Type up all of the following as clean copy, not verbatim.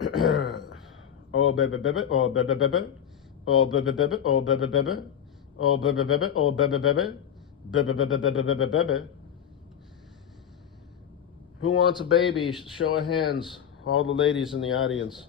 Oh baby baby, oh baby baby, oh baby baby, oh baby baby, oh baby baby, oh baby baby, baby baby baby baby baby. Who wants a baby? Show of hands. All the ladies in the audience.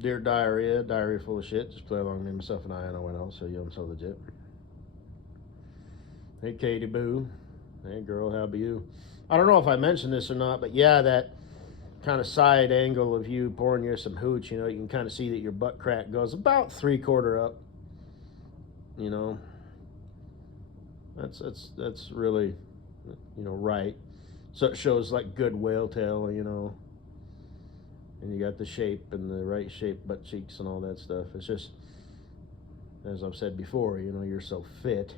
Dear Diarrhea, diarrhea full of shit. Just play along, name myself and I know one else, so you I'm so legit. Hey Katie Boo. Hey girl, how be you? I don't know if I mentioned this or not, but yeah, that kind of side angle of you pouring you some hooch, you can kind of see that your butt crack goes about 3/4 up. You know, that's really, right. So it shows like good whale tail, and you got the shape and the right shape butt cheeks and all that stuff. It's just, as I've said before, you're so fit.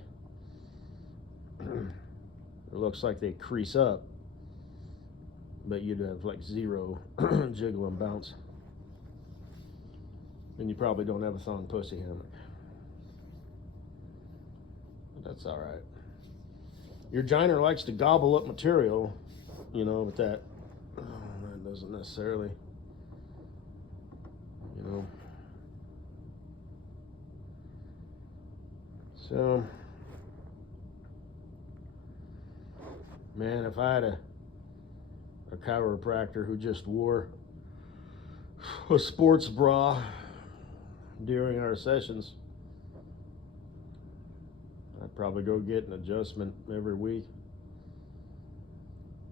It looks like they crease up, but you'd have like zero jiggle and bounce. And you probably don't have a thong pussy hammock. But that's all right. Your giner likes to gobble up material, but that doesn't necessarily, you know. So, man, if I had a chiropractor who just wore a sports bra during our sessions, I'd probably go get an adjustment every week.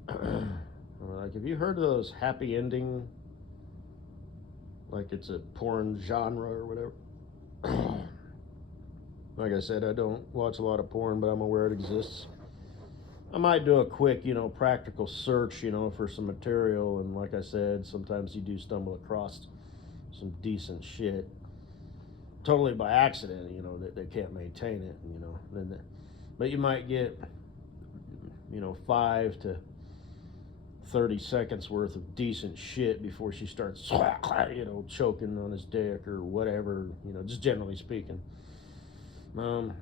Like, have you heard of those happy ending, like it's a porn genre or whatever? Like I said, I don't watch a lot of porn, but I'm aware it exists. I might do a quick, practical search, for some material. And like I said, sometimes you do stumble across some decent shit totally by accident, that they can't maintain it, but you might get, 5 to 30 seconds worth of decent shit before she starts, choking on his dick or whatever, just generally speaking. And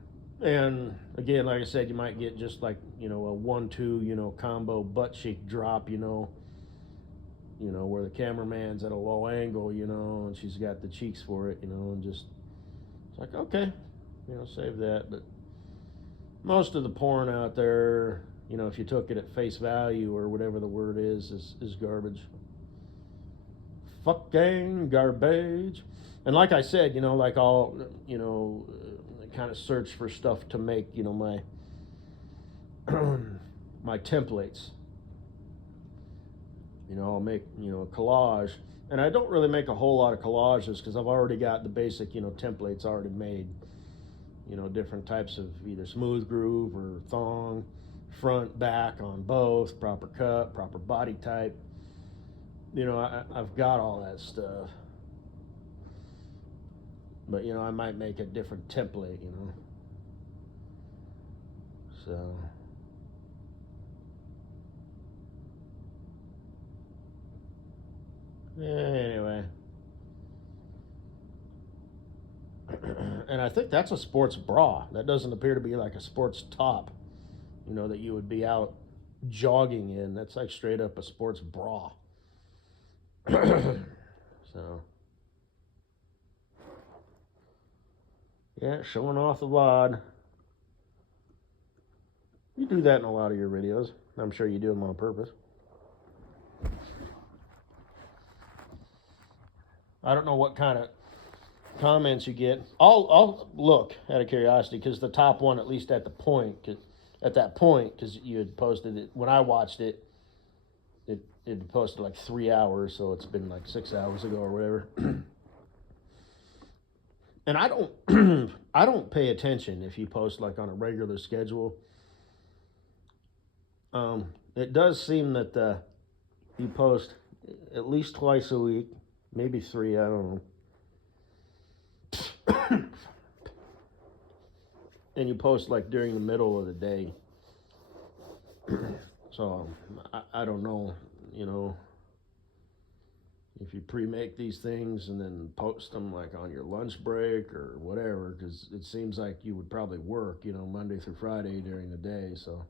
again, like I said, you might get just like, a 1-2, combo butt cheek drop, where the cameraman's at a low angle, and she's got the cheeks for it, and just, it's like, okay, save that. But most of the porn out there, if you took it at face value or whatever the word is garbage. Fucking garbage. And like I said, like I'll, kind of search for stuff to make, my my templates. I'll make, a collage. And I don't really make a whole lot of collages because I've already got the basic, templates already made. Different types of either smooth groove or thong, front, back on both, proper cut, proper body type. I've got all that stuff. But, I might make a different template, So, yeah, anyway. And I think that's a sports bra. That doesn't appear to be like a sports top, that you would be out jogging in. That's like straight up a sports bra. So, yeah, showing off the wad. You do that in a lot of your videos. I'm sure you do them on purpose. I don't know what kind of comments you get. I'll look out of curiosity because the top one, at least at that point, because you had posted it when I watched it. It posted like 3 hours, so it's been like 6 hours ago or whatever. And I don't I don't pay attention if you post like on a regular schedule. It does seem that you post at least twice a week, maybe three. I don't know. And you post like during the middle of the day. So I don't know, if you pre-make these things and then post them like on your lunch break or whatever, because it seems like you would probably work, Monday through Friday during the day. So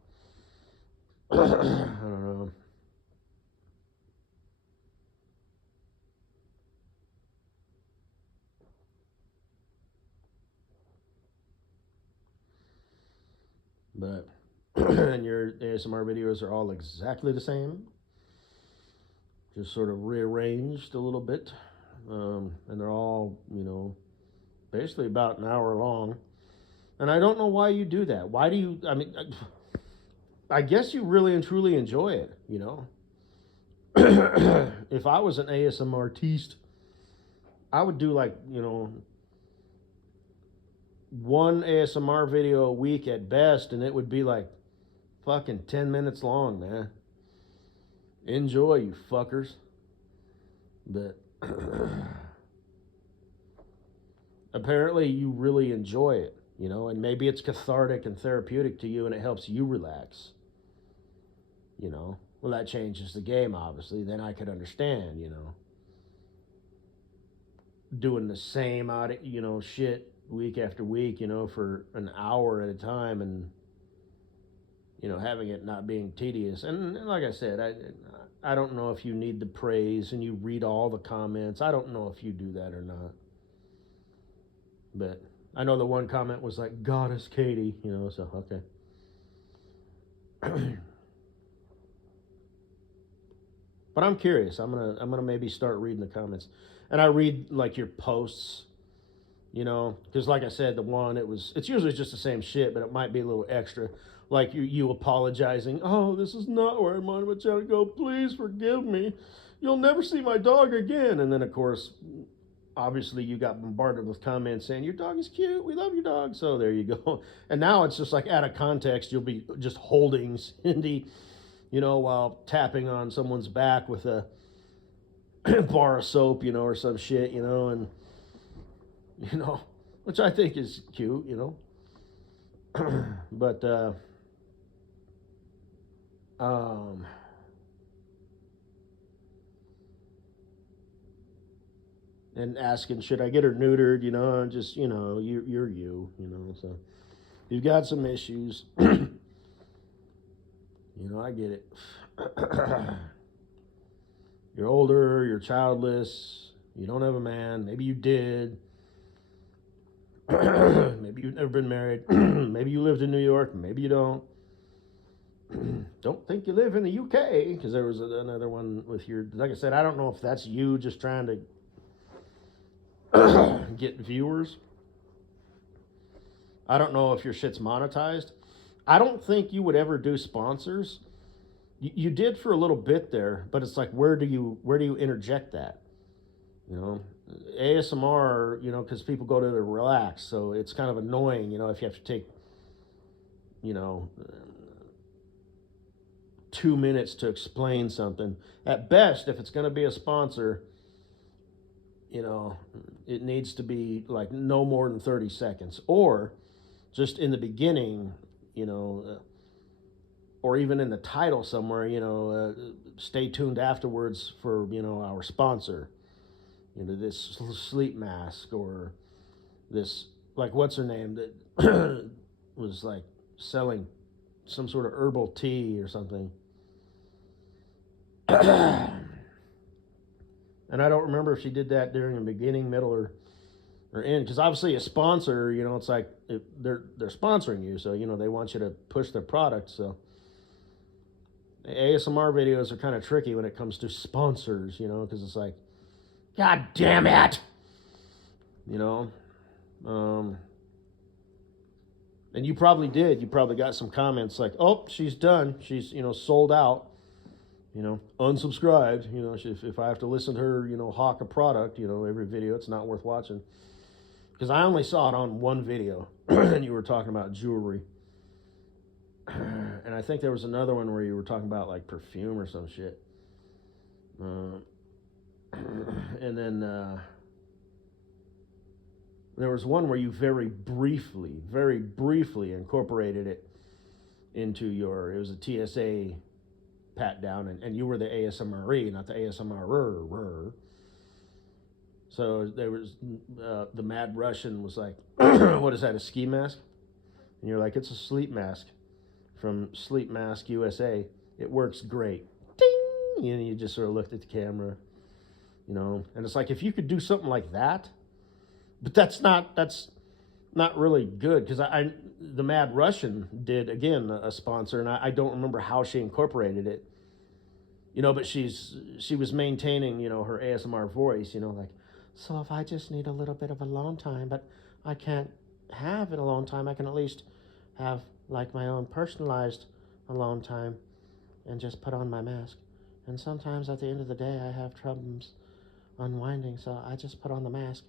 I don't know. But and your ASMR videos are all exactly the same, just sort of rearranged a little bit, and they're all basically about an hour long. And I don't know why you do that. Why do you? I mean, I guess you really and truly enjoy it. If I was an ASMR artiste, I would do like one ASMR video a week at best, and it would be like fucking 10 minutes long, man. Enjoy, you fuckers. But apparently, you really enjoy it, and maybe it's cathartic and therapeutic to you, and it helps you relax. Well, that changes the game, obviously. Then I could understand, doing the same shit week after week, for an hour at a time, and having it not being tedious. And like I said, I don't know if you need the praise and you read all the comments. I don't know if you do that or not. But I know the one comment was like Goddess Katie, so okay. But I'm curious. I'm gonna maybe start reading the comments, and I read like your posts, because like I said, it's usually just the same shit, but it might be a little extra, like you apologizing. Oh, this is not where I wanted my channel to go. Please forgive me. You'll never see my dog again. And then of course, obviously you got bombarded with comments saying your dog is cute. We love your dog. So there you go. And now it's just like out of context. You'll be just holding Cindy, while tapping on someone's back with a bar of soap, or some shit, and which I think is cute, but and asking should I get her neutered, and just you're so you've got some issues. I get it. You're older, you're childless, you don't have a man, maybe you did. Maybe you've never been married. Maybe you lived in New York, maybe you don't. Don't think you live in the UK, because there was another one with your, like I said, I don't know if that's you just trying to get viewers. I don't know if your shit's monetized. I don't think you would ever do sponsors. You did for a little bit there, but it's like where do you interject that? ASMR, because people go to the relax, so it's kind of annoying, if you have to take, 2 minutes to explain something. At best, if it's going to be a sponsor, it needs to be like no more than 30 seconds, or just in the beginning, or even in the title somewhere, stay tuned afterwards for, our sponsor, this sleep mask, or this, like, what's her name that was like selling some sort of herbal tea or something. And I don't remember if she did that during the beginning, middle, or end, because obviously a sponsor, it's like they're sponsoring you, so they want you to push their product. So ASMR videos are kind of tricky when it comes to sponsors, because it's like, God damn it, and you probably did. You probably got some comments like, "Oh, she's done. She's sold out. Unsubscribed. If I have to listen to her, hawk a product, every video, it's not worth watching." Because I only saw it on one video, and you were talking about jewelry, and I think there was another one where you were talking about like perfume or some shit. And then there was one where you very briefly incorporated it into it was a TSA pat down, and you were the ASMRE, not the ASMRer. So there was the Mad Russian was like, "What is that? A ski mask?" And you're like, "It's a sleep mask from Sleep Mask USA. It works great. Ding! And you just sort of looked at the camera, you know, and it's like if you could do something like that, but that's not really good because the Mad Russian did again a sponsor, and I don't remember how she incorporated it, you know, but she was maintaining, you know, her ASMR voice, you know, like, so if I just need a little bit of alone time, but I can't have an alone time, I can at least have like my own personalized alone time and just put on my mask. And sometimes at the end of the day, I have troubles unwinding, so I just put on the mask.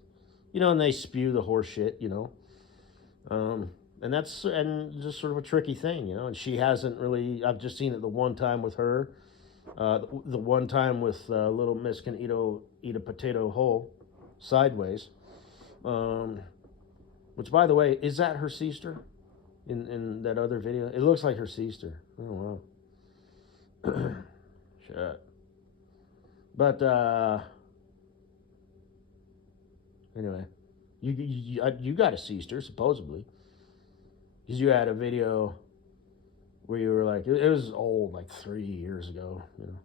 You know, and they spew the horse shit, you know. And that's and just sort of a tricky thing, you know. And she hasn't really. I've just seen it the one time with her, the one time with Little Miss Can Eat a Potato Whole, sideways. Which, by the way, is that her sister? In that other video, it looks like her sister. Oh wow. Shit. But anyway, you got a sister supposedly, because you had a video where you were like, it was old, like 3 years ago. You know,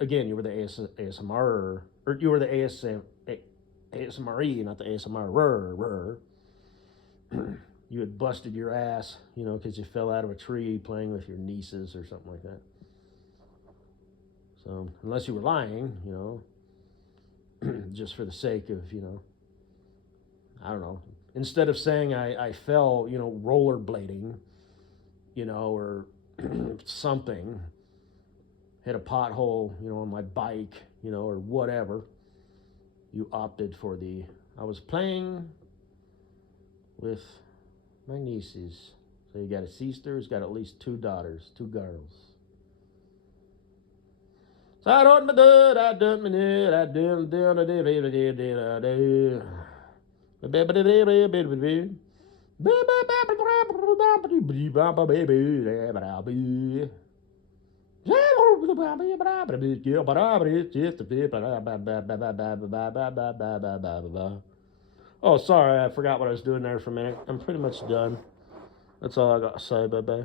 again, you were the ASMR, or you were the ASMRE, not the ASMR. You had busted your ass, you know, because you fell out of a tree playing with your nieces or something like that. So unless you were lying, you know, just for the sake of, you know, I don't know. Instead of saying I fell, you know, rollerblading, you know, or something, hit a pothole, you know, on my bike, you know, or whatever, you opted for I was playing with my nieces. So you got a sister who's got at least 2 daughters, 2 girls. So I don't know, I don't know, I don't Oh, sorry, I forgot what I was doing there for a minute. I'm pretty much done. That's all I got to say, baby.